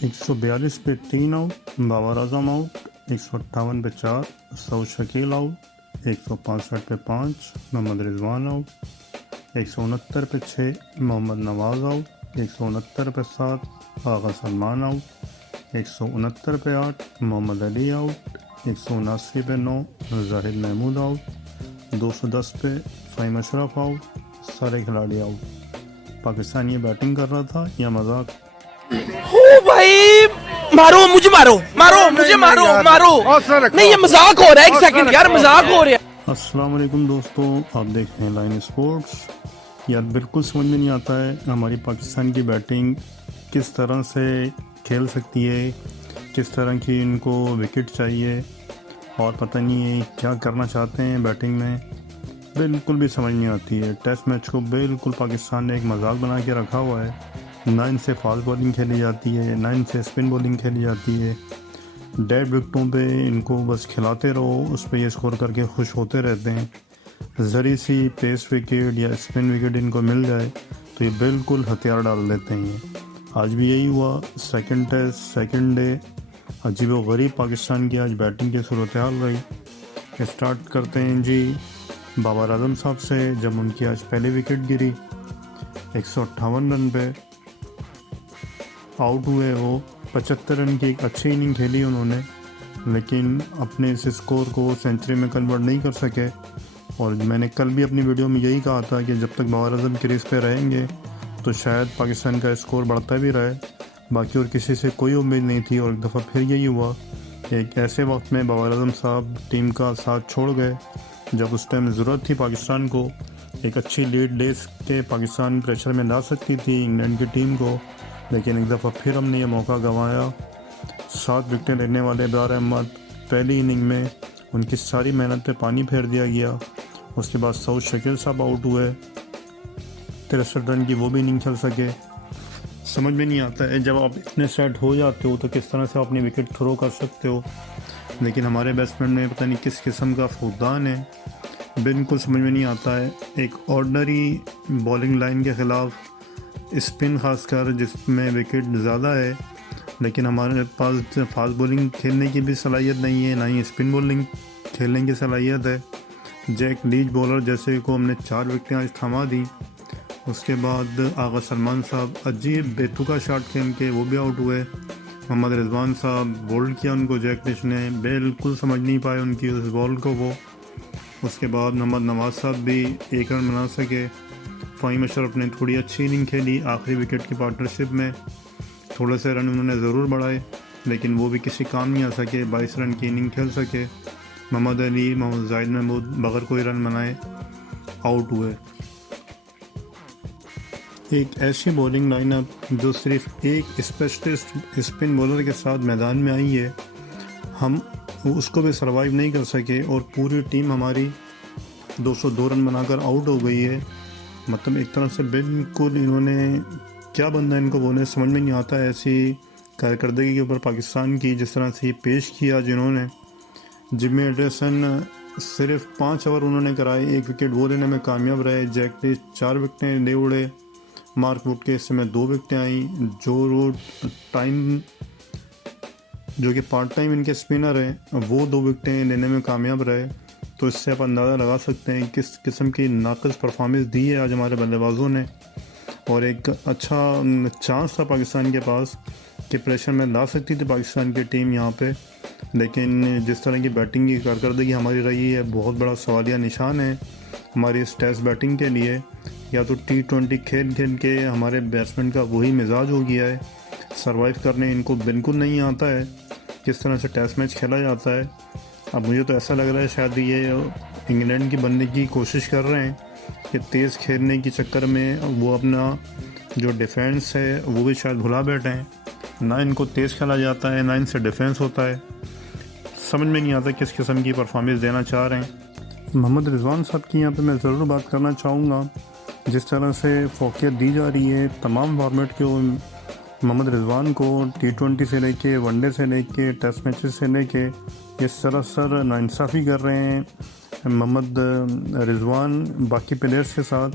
142 पे 3 out, Babar Azam out, 158 पे 4, Saud Shakeel out, 165 पे 5, मोहम्मद रिजवान आउट, 169 पे 6, मोहम्मद नवाज आउट, 169 पे 7, आगा सलमान आउट, 169 पे 8, मोहम्मद अली आउट, 179 पे 9, जाहिद महमूद आउट, 210 पे फ़हीम अशरफ आउट, सारे खिलाड़ी आउट। पाकिस्तान ये बैटिंग कर रहा था या मजाक? ओ भाई, मारो मुझे, मारो मारो मुझे, मारो मारो, नहीं ये मजाक हो रहा है। एक सेकंड यार, मजाक हो रहा है। अस्सलाम वालेकुम दोस्तों, आप देख रहे हैं लाइन स्पोर्ट्स। यार बिल्कुल समझ में नहीं आता है हमारी पाकिस्तान की बैटिंग किस तरह से खेल सकती है, किस तरह की इनको विकेट चाहिए और पता नहीं है क्या करना चाहते हैं बैटिंग में, बिल्कुल भी समझ नहीं आती है। टेस्ट मैच को बिल्कुल पाकिस्तान ने एक मजाक बना के रखा हुआ है। 9 से फास्ट बॉलिंग खेली जाती है, 9 से स्पिन बॉलिंग खेली जाती है। डेड विकटों पे इनको बस खिलाते रहो, उस पर ये स्कोर करके खुश होते रहते हैं। ज़री सी पेस विकेट या स्पिन विकेट इनको मिल जाए तो ये बिल्कुल हथियार डाल देते हैं। आज भी यही हुआ। सेकंड टेस्ट सेकंड डे अजीब व गरीब पाकिस्तान की आज बैटिंग की सूरत हाल रही। स्टार्ट करते हैं जी बाबर आजम साहब से, जब उनकी आज पहली विकेट गिरी। 158 रन पे आउट हुए वो। 75 रन की एक अच्छी इनिंग खेली उन्होंने, लेकिन अपने इस स्कोर को सेंचुरी में कन्वर्ट नहीं कर सके। और मैंने कल भी अपनी वीडियो में यही कहा था कि जब तक बाबर आजम क्रीज पे रहेंगे तो शायद पाकिस्तान का स्कोर बढ़ता भी रहे, बाकी और किसी से कोई उम्मीद नहीं थी। और एक दफ़ा फिर यही हुआ। एक ऐसे वक्त में बाबर आजम साहब टीम का साथ छोड़ गए जब उस टाइम ज़रूरत थी पाकिस्तान को। एक अच्छी लीड ले के पाकिस्तान प्रेशर में ला सकती थी इंग्लैंड की टीम को, लेकिन एक दफ़ा फिर हमने ये मौका गंवाया। 7 विकेटें लेने वाले इब्रार अहमद पहली इनिंग में उनकी सारी मेहनत पे पानी फेर दिया गया। उसके बाद सऊद शकील साहब आउट हुए, 63 रन की वो भी इनिंग खेल सके। समझ में नहीं आता है जब आप इतने सेट हो जाते हो तो किस तरह से अपनी विकेट थ्रो कर सकते हो। लेकिन हमारे बैट्समैन में पता नहीं किस किस्म का फुकदान है, बिल्कुल समझ में नहीं आता है। एक ऑर्डनरी बॉलिंग लाइन के ख़िलाफ़ स्पिन खासकर जिसमें विकेट ज़्यादा है, लेकिन हमारे पास फास्ट बॉलिंग खेलने की भी सलाहियत नहीं है, ना ही स्पिन बॉलिंग खेलने की सलाहियत है। जैक लीच बॉलर जैसे को हमने 4 विकेटें आज थमा दी। उसके बाद आगा सलमान साहब अजीब बेतुका शॉट खेल के वो भी आउट हुए। मोहम्मद रिजवान साहब बोल्ड किया उनको, जैक लीच ने बिल्कुल समझ नहीं पाए उनकी उस बॉल को वो। उसके बाद मोहम्मद नवाज साहब भी 1 रन बना सके। फ़हीम अशरफ ने थोड़ी अच्छी इनिंग खेली आखिरी विकेट की पार्टनरशिप में, थोड़े से रन उन्होंने ज़रूर बढ़ाए लेकिन वो भी किसी काम नहीं आ सके। 22 रन की इनिंग खेल सके। मोहम्मद अली, मोहम्मद जाहिद महमूद बगैर कोई रन बनाए आउट हुए। एक ऐसी बॉलिंग लाइनअप जो सिर्फ एक स्पेशलिस्ट स्पिन बॉलर के साथ मैदान में आई है, हम उसको भी सर्वाइव नहीं कर सके और पूरी टीम हमारी 202 रन बनाकर आउट हो गई है। मतलब एक तरह से बिल्कुल इन्होंने क्या बनना है इनको बोले समझ में नहीं आता है। ऐसी कारकर्दगी के ऊपर पाकिस्तान की जिस तरह से ये पेश किया जिन्होंने। जिम्मी एंडरसन सिर्फ 5 ओवर उन्होंने कराए, 1 विकेट वो लेने में कामयाब रहे। जैक लीच 4 विकेटें ले उड़े। मार्क वुड के हिस्से में 2 विकेटें आई। जो रूट टाइम जो कि पार्ट टाइम इनके स्पिनर हैं वो 2 विकेटें लेने में कामयाब रहे। तो इससे आप अंदाज़ा लगा सकते हैं किस किस्म की नाक़िस परफॉर्मेंस दी है आज हमारे बल्लेबाजों ने। और एक अच्छा चांस था पाकिस्तान के पास कि प्रेशर में ला सकती थी पाकिस्तान की टीम यहाँ पे, लेकिन जिस तरह की बैटिंग की कारकर्दगी हमारी रही है बहुत बड़ा सवालिया निशान है हमारी इस टेस्ट बैटिंग के लिए। या तो T20 खेल खेल के हमारे बैट्समैन का वही मिजाज हो गया है, सर्वाइव करने इनको बिल्कुल नहीं आता है किस तरह से टेस्ट मैच खेला जाता है। अब मुझे तो ऐसा लग रहा है शायद ये इंग्लैंड की बनने की कोशिश कर रहे हैं कि तेज़ खेलने के चक्कर में वो अपना जो डिफेंस है वो भी शायद भुला बैठे हैं। ना इनको तेज़ खेला जाता है ना इनसे डिफेंस होता है, समझ में नहीं आता किस किस्म की परफॉर्मेंस देना चाह रहे हैं। मोहम्मद रिजवान साहब की यहाँ पे मैं ज़रूर बात करना चाहूँगा। जिस तरह से फोकियत दी जा रही है तमाम फॉर्मेट के मोहम्मद रिजवान को, T20 से लेके वनडे से लेके टेस्ट मैचेस से लेके, ये सरासर नाइंसाफ़ी कर रहे हैं मोहम्मद रिजवान बाकी प्लेयर्स के साथ।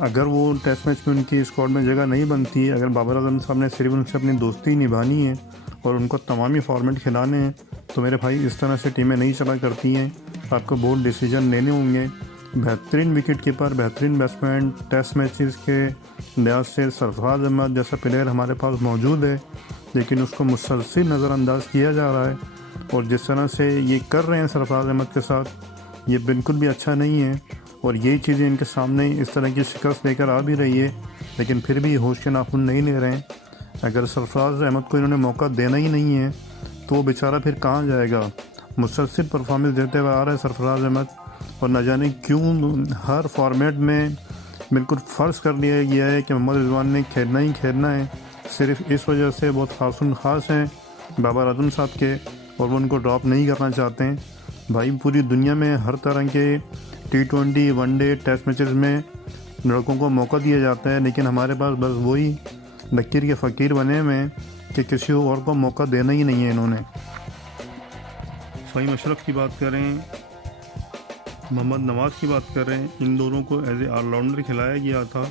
अगर वो टेस्ट मैच में उनकी स्क्वाड में जगह नहीं बनती है, अगर बाबर आजम साहब ने सिर्फ उनसे अपनी दोस्ती निभानी है और उनको तमामी फॉर्मेट खिलाने हैं, तो मेरे भाई इस तरह से टीमें नहीं चला करती हैं। आपको बोल्ड डिसीजन लेने होंगे। बेहतरीन विकेट कीपर, बेहतरीन बैट्समैन, टेस्ट मैचेस के लिहाज से सरफराज अहमद जैसा प्लेयर हमारे पास मौजूद है, लेकिन उसको मुसलसल नज़रअंदाज किया जा रहा है। और जिस तरह से ये कर रहे हैं सरफराज अहमद के साथ, ये बिल्कुल भी अच्छा नहीं है। और यही चीज़ें इनके सामने इस तरह की शिकस्त लेकर आ भी रही है, लेकिन फिर भी होश के नाखून नहीं ले रहे हैं। अगर सरफराज अहमद को इन्होंने मौका देना ही नहीं है तो वो बेचारा फिर कहाँ जाएगा। मुसलसल परफॉर्मेंस देते हुए आ रहा है सरफराज अहमद, और न जाने क्यों हर फॉर्मेट में बिल्कुल फ़र्ज़ कर लिया गया है कि मोहम्मद रिजवान ने खेलना ही खेलना है। सिर्फ इस वजह से बहुत ख़ास हैं बाबर आजम साहब के, और वो उनको ड्रॉप नहीं करना चाहते हैं। भाई पूरी दुनिया में हर तरह के T20 वनडे टेस्ट मैचेस में लड़कों को मौका दिया जाता है, लेकिन हमारे पास बस वही लकीर के फ़कीर बने हुए हैं कि किसी और को मौका देना ही नहीं है इन्होंने। फ़हीम अशरफ की बात करें, मोहम्मद नवाज़ की बात करें, इन दोनों को एज ए ऑलराउंडर खिलाया गया था,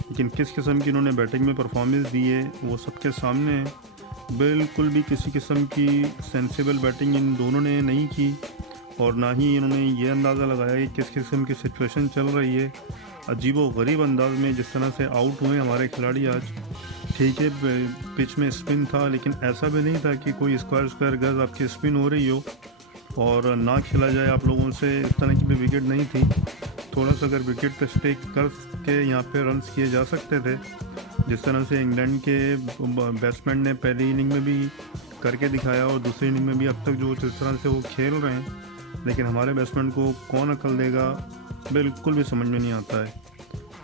लेकिन किस किस्म की इन्होंने बैटिंग में परफॉर्मेंस दी है वो सबके सामने है। बिल्कुल भी किसी किस्म की सेंसिबल बैटिंग इन दोनों ने नहीं की, और ना ही इन्होंने ये अंदाज़ा लगाया कि किस किस्म की सिचुएशन चल रही है। अजीब व गरीब अंदाज में जिस तरह से आउट हुए हमारे खिलाड़ी आज। ठीक है, पिच में स्पिन था, लेकिन ऐसा भी नहीं था कि कोई स्क्वायर गज आपकी स्पिन हो रही हो और ना खेला जाए आप लोगों से। इस तरह की भी विकेट नहीं थी। थोड़ा सा अगर विकेट पे स्टे कर के यहाँ पे रन्स किए जा सकते थे, जिस तरह से इंग्लैंड के बैट्समैन ने पहली इनिंग में भी करके दिखाया और दूसरी इनिंग में भी अब तक जो जिस तरह से वो खेल रहे हैं, लेकिन हमारे बैट्समैन को कौन अकल देगा, बिल्कुल भी समझ में नहीं आता है।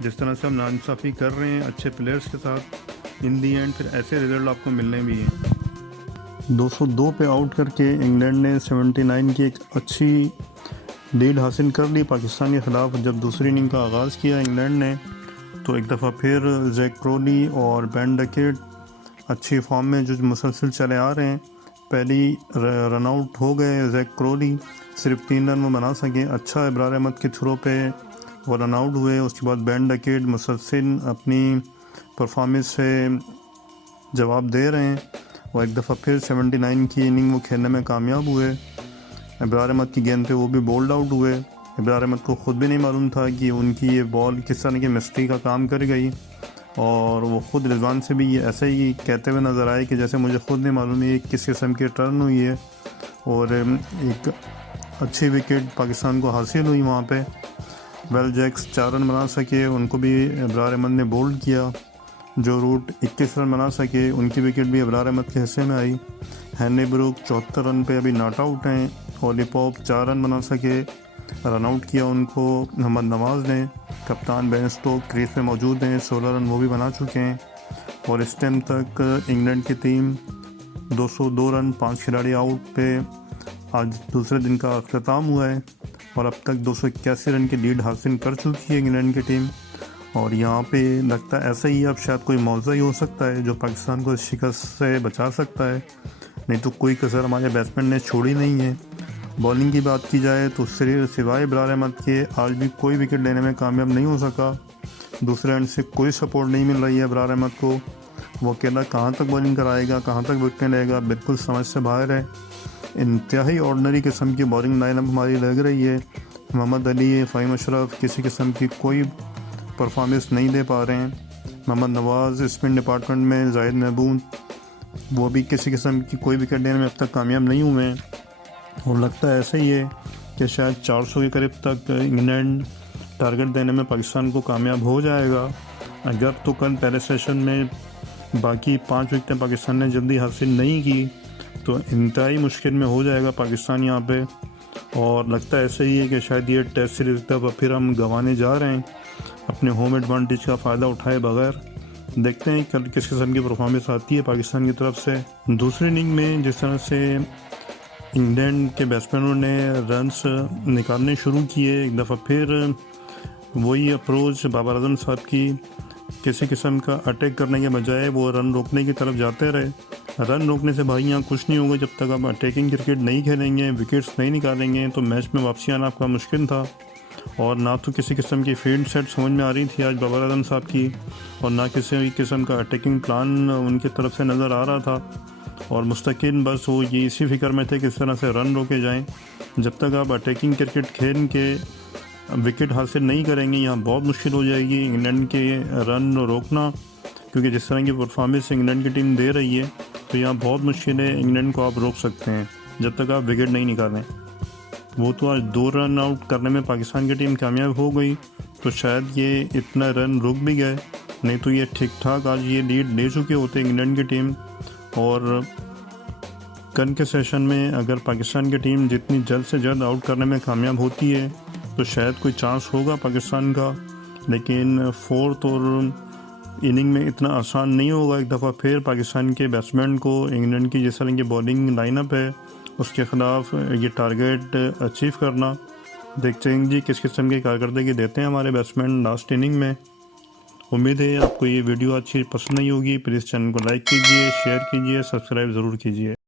जिस तरह से हम नाइंसाफ़ी कर रहे हैं अच्छे प्लेयर्स के साथ, इन दी एंड फिर ऐसे रिजल्ट आपको मिलने भी हैं। 202 पे आउट करके इंग्लैंड ने 79 की एक अच्छी लीड हासिल कर ली पाकिस्तान के ख़िलाफ़। जब दूसरी इनिंग का आगाज़ किया इंग्लैंड ने, तो एक दफ़ा फिर जैक क्रोली और बेन डकेट अच्छी फॉर्म में जो मुसलसल चले आ रहे हैं। पहली रन आउट हो गए जैक क्रोली, सिर्फ 3 रन में बना सके। अच्छा इब्रार अहमद के थ्रो पे वो रन आउट हुए। उसके बाद बेन डकेट मुसलसल अपनी परफॉर्मेंस से जवाब दे रहे हैं, और एक दफ़ा फिर 79 की इनिंग वो खेलने में कामयाब हुए। इब्रार अहमद की गेंद पे वो भी बोल्ड आउट हुए। इब्रार अहमद को ख़ुद भी नहीं मालूम था कि उनकी ये बॉल किस तरह की मिस्ट्री का काम कर गई, और वो ख़ुद रिजवान से भी ये ऐसे ही कहते हुए नज़र आए कि जैसे मुझे ख़ुद नहीं मालूम है किस किस्म की टर्न हुई है। और एक अच्छी विकेट पाकिस्तान को हासिल हुई वहाँ पे। वेल जैक्स 4 रन बना सके, उनको भी इब्रार अहमद ने बोल्ड किया। जो रूट 21 रन बना सके, उनकी विकेट भी इब्रार अहमद के हिस्से में आई। हैनी ब्रूक 74 रन पे अभी नॉट आउट हैं। ओली पॉप 4 रन बना सके, रन आउट किया उनको मोहम्मद नवाज़ ने। कप्तान बेन स्टोक क्रीज पे मौजूद हैं, 16 रन वो भी बना चुके हैं। और इस टाइम तक इंग्लैंड की टीम 202 रन 5 खिलाड़ी आउट पे आज दूसरे दिन का अख्ताम हुआ है, और अब तक 281 रन की लीड हासिल कर चुकी है इंग्लैंड की टीम। और यहाँ पे लगता है ऐसा ही अब शायद कोई मौज़ा ही हो सकता है जो पाकिस्तान को इस शिकस्त से बचा सकता है, नहीं तो कोई कसर हमारे बैट्समैन ने छोड़ी नहीं है। बॉलिंग की बात की जाए तो सिवाय इब्रार अहमद के आज भी कोई विकेट लेने में कामयाब नहीं हो सका। दूसरे एंड से कोई सपोर्ट नहीं मिल रही है इब्रार अहमद को। वो अकेला कहाँ तक बॉलिंग कराएगा, कहाँ तक विकेट लेगा, बिल्कुल समझ से बाहर है। इंतहाई ऑर्डनरी किस्म की बॉलिंग लाइनअप हमारी लग रही है। मोहम्मद अली, फ़हीम अशरफ किसी किस्म की कोई परफॉर्मेंस नहीं दे पा रहे हैं। मोहम्मद नवाज़ स्पिन डिपार्टमेंट में, जाहिद महबूब वो भी किसी किस्म की कोई विकेट लेने में अब तक कामयाब नहीं हुए हैं। और लगता है ऐसा ही है कि शायद 400 के करीब तक इंग्लैंड टारगेट देने में पाकिस्तान को कामयाब हो जाएगा। अगर तो कल पहले सेशन में बाकी 5 विकेटें पाकिस्तान ने जल्दी हासिल नहीं की तो इंतहाई मुश्किल में हो जाएगा पाकिस्तान यहाँ पे। और लगता है ऐसा ही है कि शायद ये टेस्ट सीरीज तब फिर हम गंवाने जा रहे हैं अपने होम एडवांटेज का फ़ायदा उठाए बगैर। देखते हैं कल किस किस्म की परफॉर्मेंस आती है पाकिस्तान की तरफ से। दूसरी इनिंग में जिस तरह से इंग्लैंड के बैट्समैनों ने रन्स निकालने शुरू किए, एक दफ़ा फिर वही अप्रोच बाबर आजम साहब की, किसी किस्म का अटैक करने के बजाय वो रन रोकने की तरफ जाते रहे। रन रोकने से भाई यहाँ कुछ नहीं होगा। जब तक आप अटैकिंग क्रिकेट नहीं खेलेंगे, विकेट्स नहीं निकालेंगे, तो मैच में वापसी आना आपका मुश्किल था। और ना तो किसी किस्म की फील्ड सेट समझ में आ रही थी आज बाबर आजम साहब की, और ना किसी भी किस्म का अटैकिंग प्लान उनकी तरफ से नज़र आ रहा था। और मुस्तकिल बस वो ये इसी फिक्र में थे किस तरह से रन रोके जाएं। जब तक आप अटैकिंग क्रिकेट खेल के विकेट हासिल नहीं करेंगे, यहाँ बहुत मुश्किल हो जाएगी इंग्लैंड के रन रोकना, क्योंकि जिस तरह की परफॉर्मेंस इंग्लैंड की टीम दे रही है तो यहाँ बहुत मुश्किल है इंग्लैंड को आप रोक सकते हैं जब तक आप विकेट नहीं निकालें। वो तो आज 2 रन आउट करने में पाकिस्तान की टीम कामयाब हो गई, तो शायद ये इतना रन रुक भी गए, नहीं तो ये ठीक ठाक आज ये लीड ले चुके होते इंग्लैंड की टीम। और कल के सेशन में अगर पाकिस्तान की टीम जितनी जल्द से जल्द आउट करने में कामयाब होती है तो शायद कोई चांस होगा पाकिस्तान का, लेकिन 4th और इनिंग में इतना आसान नहीं होगा एक दफ़ा फिर पाकिस्तान के बैट्समैन को इंग्लैंड की जिस तरह की बॉलिंग लाइनअप है उसके ख़िलाफ़ ये टारगेट अचीव करना। देखते हैं जी किस किस्म की कारकर्दगी देते हैं हमारे बैट्समैन लास्ट इनिंग में। उम्मीद है आपको ये वीडियो अच्छी पसंद नहीं होगी। प्लीज़ चैनल को लाइक कीजिए, शेयर कीजिए, सब्सक्राइब ज़रूर कीजिए।